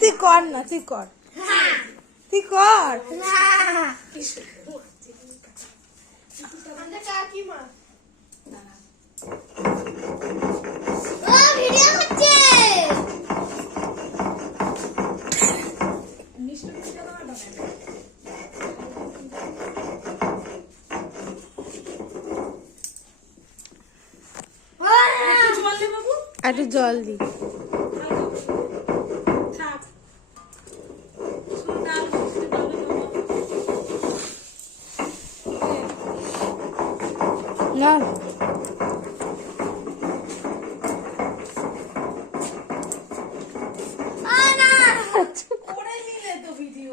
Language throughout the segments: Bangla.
তুই কর না, তুই কর, তুই কর। একটু জল দি। না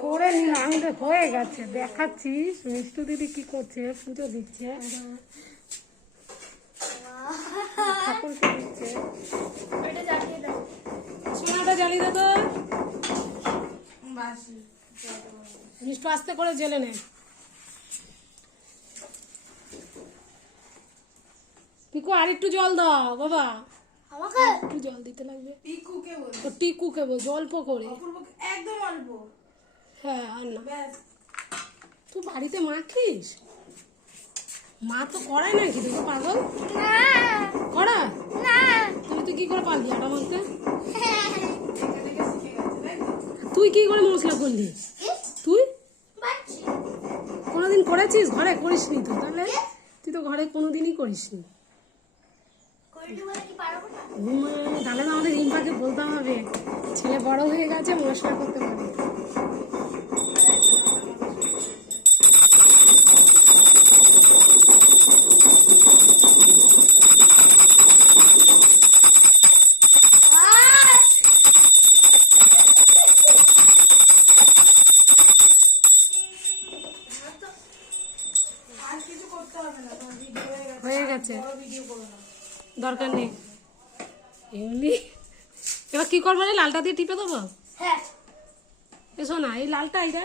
করে নিলাম, আমি তো হয়ে গেছে। দেখাচ্ছিস মিষ্টু দিদি কি করছে, পুজো দিচ্ছে, ঠাকুরকে দিচ্ছে। সোনাটা জ্বালিয়ে দে তো, মিষ্টু আস্তে করে জেলে নে। পিকু আর একটু জল দাও বাবা, আমাকে একটু জল দিতে লাগবে। টিকুকে বল অল্প করে, একদম অল্প। হ্যাঁ আর না, তুই বাড়িতে মাখিস, মা তো করাই নাকি, তুই পাগল করা। তাহলে তুই কি করে পারলি আটা মাখতে? তুই কি করে মশলা করলি? তুই কোনোদিন করেছিস? ঘরে করিসনি তো, তাহলে তুই তো ঘরে কোনোদিনই করিসনি। তাহলে তো আমাদের রিম্পাকে বলতে হবে, ছেলে বড় হয়ে গেছে, মশলা করতে পারে। হয়ে গেছে, দরকার নেই এমনি। এবার কি করবো রে, লালটা দিয়ে টিপে দেবো? এসো না, এই লালটা, এইটা